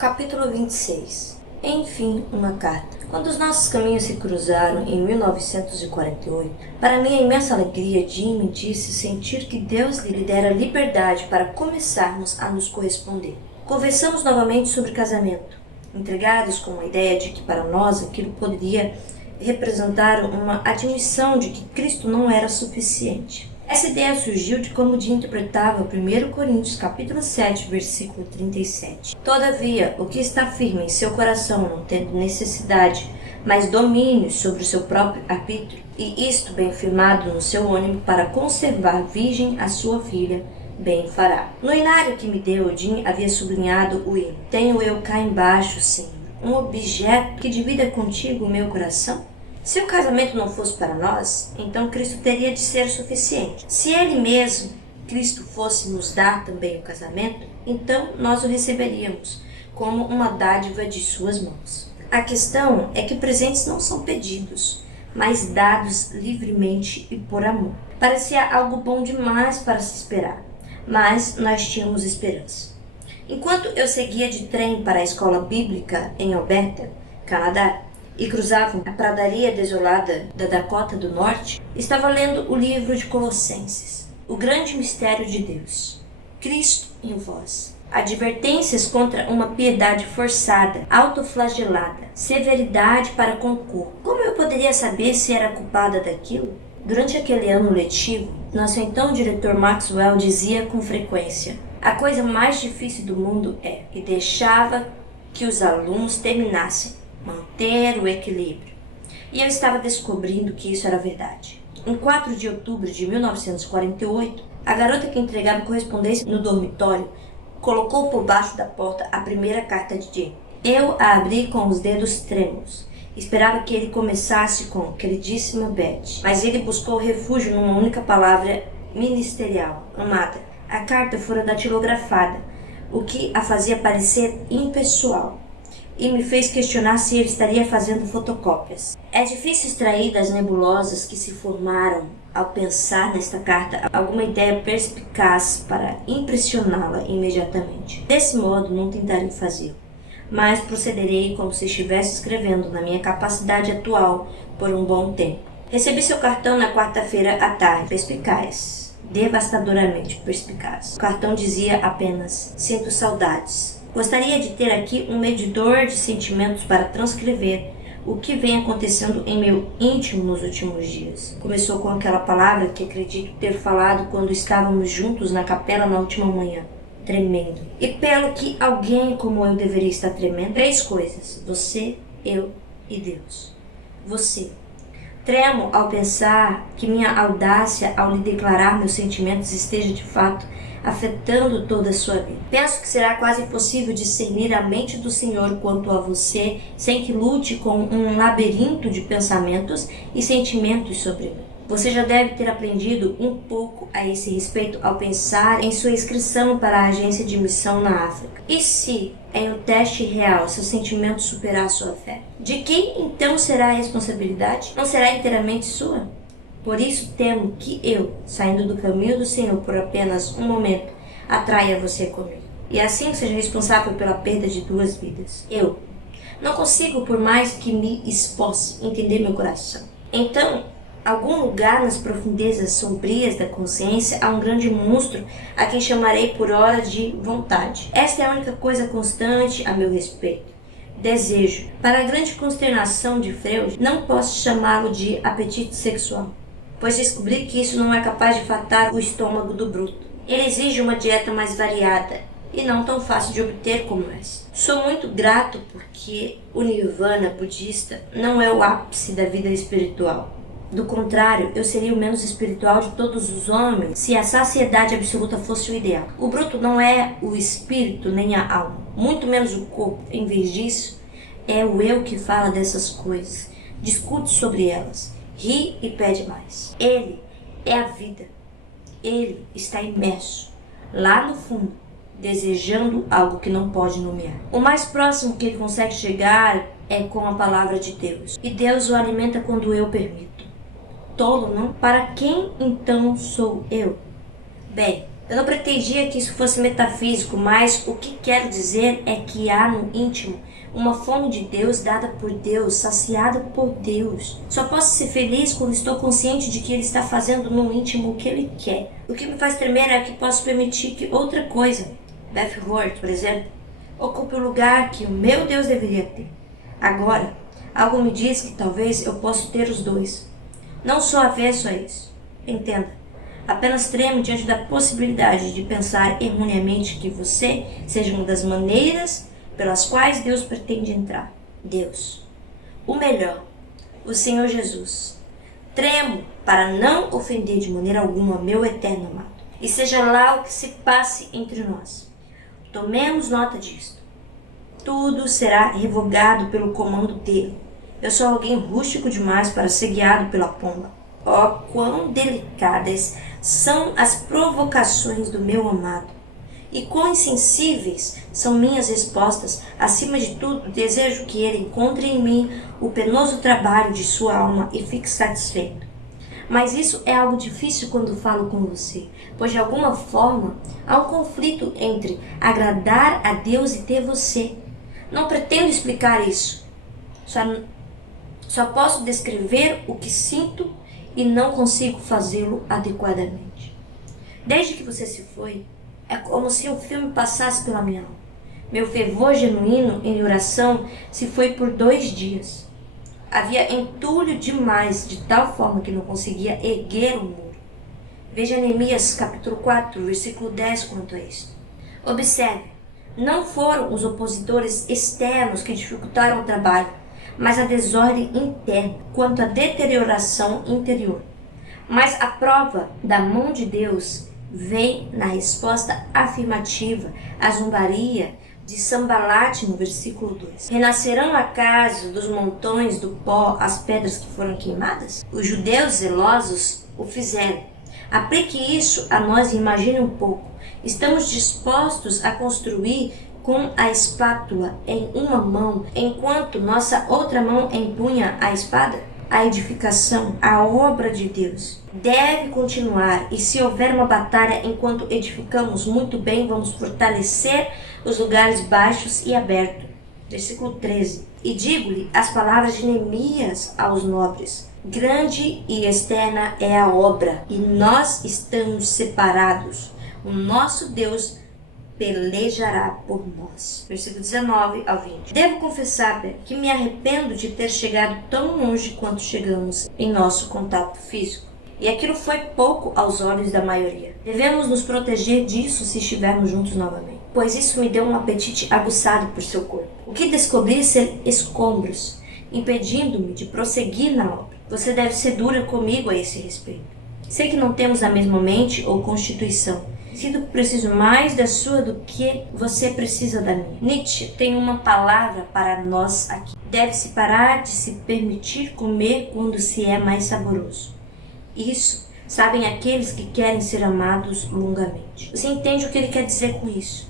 Capítulo 26. Enfim, uma carta. Quando os nossos caminhos se cruzaram em 1948, para minha imensa alegria, Jim me disse sentir que Deus lhe dera liberdade para começarmos a nos corresponder. Conversamos novamente sobre casamento, intrigados com a ideia de que para nós aquilo poderia representar uma admissão de que Cristo não era suficiente. Essa ideia surgiu de como Jim interpretava 1 Coríntios capítulo 7, versículo 37. Todavia, o que está firme em seu coração, não tendo necessidade, mas domínio sobre o seu próprio arbítrio, e isto bem firmado no seu ânimo para conservar virgem a sua filha, bem fará. No inário que me deu, Jim havia sublinhado o hino. Tenho eu cá embaixo, Senhor, um objeto que divida contigo o meu coração? Se o casamento não fosse para nós, então Cristo teria de ser suficiente. Se Ele mesmo, Cristo, fosse nos dar também o casamento, então nós o receberíamos como uma dádiva de suas mãos. A questão é que presentes não são pedidos, mas dados livremente e por amor. Parecia algo bom demais para se esperar, mas nós tínhamos esperança. Enquanto eu seguia de trem para a escola bíblica em Alberta, Canadá, e cruzavam a pradaria desolada da Dakota do Norte, estava lendo o livro de Colossenses, o grande mistério de Deus, Cristo em vós. Advertências contra uma piedade forçada, autoflagelada, severidade para com o corpo. Como eu poderia saber se era culpada daquilo? Durante aquele ano letivo, nosso então diretor Maxwell dizia com frequência: a coisa mais difícil do mundo é, e deixava que os alunos terminassem, manter o equilíbrio. E eu estava descobrindo que isso era verdade. Em 4 de outubro de 1948, a garota que entregava correspondência no dormitório colocou por baixo da porta a primeira carta de Jim. Eu a abri com os dedos trêmulos. Esperava que ele começasse com queridíssima Beth, mas ele buscou refúgio numa única palavra ministerial: amada. A carta fora datilografada, o que a fazia parecer impessoal, e me fez questionar se ele estaria fazendo fotocópias. É difícil extrair das nebulosas que se formaram ao pensar nesta carta alguma ideia perspicaz para impressioná-la imediatamente. Desse modo, não tentarei fazê-lo, mas procederei como se estivesse escrevendo na minha capacidade atual por um bom tempo. Recebi seu cartão na quarta-feira à tarde, perspicaz, devastadoramente perspicaz. O cartão dizia apenas: sinto saudades. Gostaria de ter aqui um medidor de sentimentos para transcrever o que vem acontecendo em meu íntimo nos últimos dias. Começou com aquela palavra que acredito ter falado quando estávamos juntos na capela na última manhã. Tremendo. E pelo que alguém como eu deveria estar tremendo? 3 coisas. Você, eu e Deus. Você. Tremo ao pensar que minha audácia ao lhe declarar meus sentimentos esteja de fato afetando toda a sua vida. Penso que será quase impossível discernir a mente do Senhor quanto a você sem que lute com um labirinto de pensamentos e sentimentos sobre mim. Você já deve ter aprendido um pouco a esse respeito ao pensar em sua inscrição para a agência de missão na África. E se, em um teste real, seu sentimento superar sua fé? De quem então será a responsabilidade? Não será inteiramente sua? Por isso temo que eu, saindo do caminho do Senhor por apenas um momento, atraia você comigo, e assim seja responsável pela perda de 2 vidas. Eu não consigo, por mais que me esforce, entender meu coração. Então, algum lugar nas profundezas sombrias da consciência há um grande monstro a quem chamarei por hora de vontade. Esta é a única coisa constante a meu respeito. Desejo. Para a grande consternação de Freud, não posso chamá-lo de apetite sexual, pois descobri que isso não é capaz de fatar o estômago do bruto. Ele exige uma dieta mais variada e não tão fácil de obter como essa. Sou muito grato porque o nirvana budista não é o ápice da vida espiritual. Do contrário, eu seria o menos espiritual de todos os homens se a saciedade absoluta fosse o ideal. O bruto não é o espírito nem a alma, muito menos o corpo. Em vez disso, é o eu que fala dessas coisas, discute sobre elas, ri e pede mais. Ele é a vida. Ele está imerso, lá no fundo, desejando algo que não pode nomear. O mais próximo que ele consegue chegar é com a palavra de Deus. E Deus o alimenta quando eu permito. Tolo, não? Para quem então sou eu? Bem, Eu não pretendia que isso fosse metafísico, mas o que quero dizer é que há no íntimo uma fome de Deus dada por Deus, saciada por Deus. Só posso ser feliz quando estou consciente de que Ele está fazendo no íntimo o que Ele quer. O que me faz tremer é que posso permitir que outra coisa, Beth Hort, por exemplo, ocupe o lugar que o meu Deus deveria ter. Agora, algo me diz que talvez eu possa ter os dois. Não sou avesso a isso. Entenda. Apenas tremo diante da possibilidade de pensar erroneamente que você seja uma das maneiras pelas quais Deus pretende entrar. Deus, o melhor, o Senhor Jesus. Tremo para não ofender de maneira alguma meu eterno amado. E seja lá o que se passe entre nós. Tomemos nota disto. Tudo será revogado pelo comando dele. Eu sou alguém rústico demais para ser guiado pela pomba. Oh, quão delicadas são as provocações do meu amado. E quão insensíveis são minhas respostas. Acima de tudo, desejo que ele encontre em mim o penoso trabalho de sua alma e fique satisfeito. Mas isso é algo difícil quando falo com você, pois de alguma forma há um conflito entre agradar a Deus e ter você. Não pretendo explicar isso. Só posso descrever o que sinto e não consigo fazê-lo adequadamente. Desde que você se foi, é como se um filme passasse pela minha alma. Meu fervor genuíno em oração se foi por 2 dias. Havia entulho demais, de tal forma que não conseguia erguer o muro. Veja Neemias capítulo 4, versículo 10 quanto a isso. Observe, não foram os opositores externos que dificultaram o trabalho, mas a desordem interna, quanto à deterioração interior. Mas a prova da mão de Deus vem na resposta afirmativa à zombaria de Sambalate no versículo 2. Renascerão acaso dos montões do pó as pedras que foram queimadas? Os judeus zelosos o fizeram. Aplique isso a nós e imagine um pouco. Estamos dispostos a construir com a espátula em uma mão, enquanto nossa outra mão empunha a espada? A edificação, a obra de Deus, deve continuar, e se houver uma batalha enquanto edificamos, muito bem, vamos fortalecer os lugares baixos e abertos. Versículo 13. E digo-lhe as palavras de Neemias aos nobres: grande e externa é a obra, e nós estamos separados. O nosso Deus pelejará por nós. Versículo 19 ao 20. Devo confessar que me arrependo de ter chegado tão longe quanto chegamos em nosso contato físico. E aquilo foi pouco aos olhos da maioria. Devemos nos proteger disso se estivermos juntos novamente, pois isso me deu um apetite aguçado por seu corpo. O que descobri ser escombros, impedindo-me de prosseguir na obra. Você deve ser dura comigo a esse respeito. Sei que não temos a mesma mente ou constituição. Sinto que preciso mais da sua do que você precisa da minha. Nietzsche tem uma palavra para nós aqui. Deve-se parar de se permitir comer quando se é mais saboroso. Isso sabem aqueles que querem ser amados longamente. Você entende o que ele quer dizer com isso?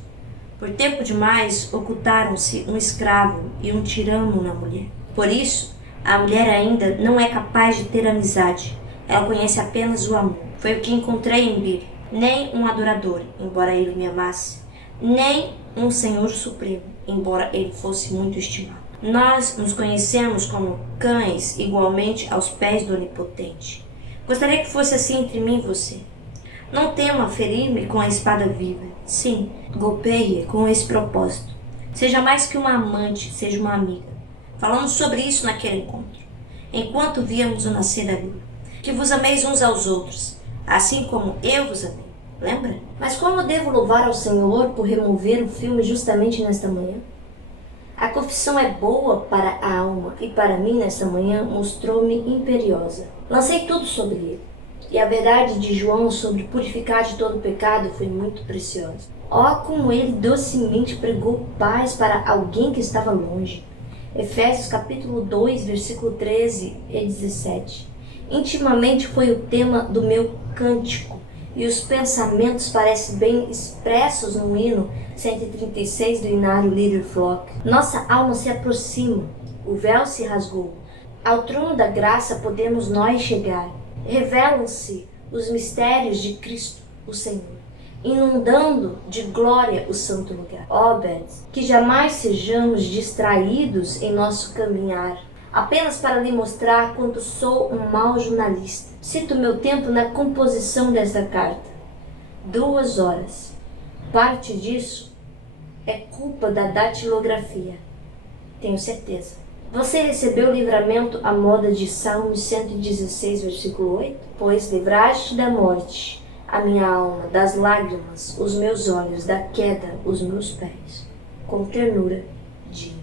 Por tempo demais ocultaram-se um escravo e um tirano na mulher. Por isso, a mulher ainda não é capaz de ter amizade. Ela conhece apenas o amor. Foi o que encontrei em Billy. Nem um adorador, embora ele me amasse, nem um Senhor Supremo, embora ele fosse muito estimado. Nós nos conhecemos como cães igualmente aos pés do Onipotente. Gostaria que fosse assim entre mim e você. Não tema ferir-me com a espada viva. Sim, golpeie com esse propósito. Seja mais que uma amante, seja uma amiga. Falamos sobre isso naquele encontro, enquanto víamos o nascer da lua. Que vos ameis uns aos outros, assim como eu vos amei. Lembra? Mas como devo louvar ao Senhor por remover o filme justamente nesta manhã? A confissão é boa para a alma e para mim nesta manhã mostrou-me imperiosa. Lancei tudo sobre ele. E a verdade de João sobre purificar de todo pecado foi muito preciosa. Ó, como ele docemente pregou paz para alguém que estava longe. Efésios capítulo 2, versículo 13 e 17. Intimamente foi o tema do meu cântico, e os pensamentos parecem bem expressos no hino 136 do Inário Líder Flock. Nossa alma se aproxima, o véu se rasgou. Ao trono da graça podemos nós chegar. Revelam-se os mistérios de Cristo, o Senhor. inundando de glória o santo lugar. Ó Beth, que jamais sejamos distraídos em nosso caminhar, apenas para lhe mostrar quanto sou um mau jornalista. Cito meu tempo na composição dessa carta. 2 horas. Parte disso é culpa da datilografia. Tenho certeza. Você recebeu o livramento à moda de Salmos 116, versículo 8? Pois livraste da morte a minha alma, das lágrimas, os meus olhos, da queda, os meus pés. Com ternura, diga.